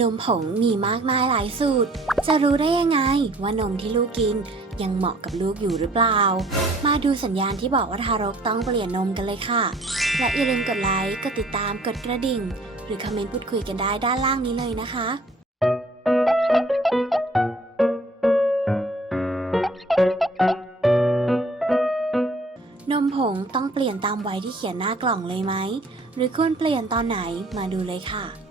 นมผงมีมากมายหลายสูตร จะรู้ได้ยังไงว่านมที่ลูกกินยังเหมาะกับลูกอยู่หรือเปล่า มาดูสัญญาณที่บอกว่าทารกต้องเปลี่ยนนมกันเลยค่ะ และอย่าลืมกดไลค์ กดติดตาม กดกระดิ่ง หรือคอมเมนต์พูดคุยกันได้ด้านล่างนี้เลยนะคะนมผงต้องเปลี่ยนตามวัยที่เขียนหน้ากล่องเลยไหม หรือควรเปลี่ยนตอนไหนมาดูเลยค่ะ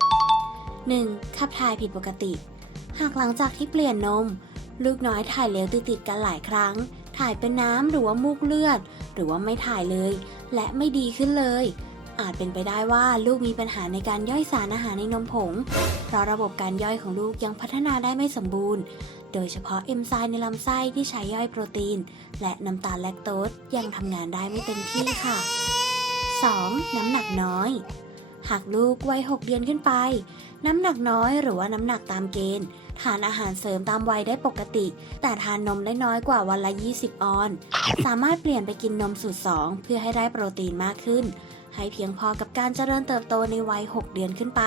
1. ขับถ่ายผิดปกติ หากหลังจากที่เปลี่ยนนม ลูกน้อยถ่ายเหลวติดๆกันหลายครั้ง ถ่ายเป็นน้ำหรือว่ามูกเลือด หรือว่าไม่ถ่ายเลย และไม่ดีขึ้นเลย อาจเป็นไปได้ว่าลูกมีปัญหาในการย่อยสารอาหารในนมผง เพราะระบบการย่อยของลูกยังพัฒนาได้ไม่สมบูรณ์ โดยเฉพาะเอนไซม์ในลำไส้ที่ใช้ย่อยโปรตีน และน้ำตาลแลคโตสยังทำงานได้ไม่เต็มที่ค่ะ 2. น้ำหนักน้อย หากลูกวัย 6 เดือนขึ้นไป น้ำหนักน้อยหรือว่าน้ำหนักตามเกณฑ์ ทานอาหารเสริมตามวัยได้ปกติ แต่ทานนมได้น้อยกว่าวันละ 20 ออน สามารถเปลี่ยนไปกินนมสูตร 2 เพื่อให้ได้โปรตีนมากขึ้น ให้เพียงพอกับการเจริญเติบโตในวัย 6 เดือนขึ้นไป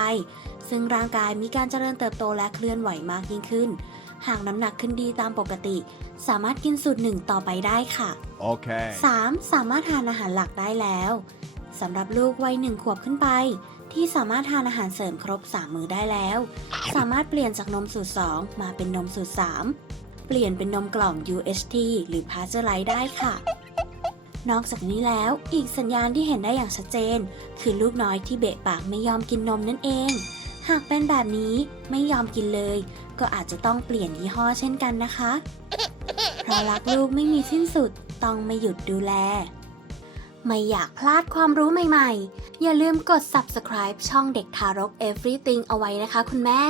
ซึ่งร่างกายมีการเจริญเติบโตและเคลื่อนไหวมากยิ่งขึ้น หากน้ำหนักขึ้นดีตามปกติ สามารถกินสูตรหนึ่งต่อไปได้ค่ะ Okay. 3. สามารถทานอาหารหลักได้แล้ว สำหรับลูกวัยหนึ่งขวบขึ้นไป ที่สามารถทานอาหารเสริมครบ 3 มื้อได้แล้ว สามารถเปลี่ยนจากนมสูตร 2 มาเป็นนมสูตร 3 เปลี่ยนเป็นนมกล่อง UHT หรือ p a s t e u r i z e ได้ค่ะ นอกจากนี้แล้วอีกสัญญาณที่เห็นได้อย่างชัดเจน คือลูกน้อยที่เบะปากไม่ยอมกินนมนั่นเอง หากเป็นแบบนี้ไม่ยอมกินเลย ก็อาจจะต้องเปลี่ยนยี่ห้อเช่นกันนะคะเพราะรักลูกไม่มีสิ้นสุดต้องไม่หยุดดูแล ไม่อยากพลาดความรู้ใหม่ๆ อย่าลืมกด subscribe ช่องเด็กทารก Everything เอาไว้นะคะคุณแม่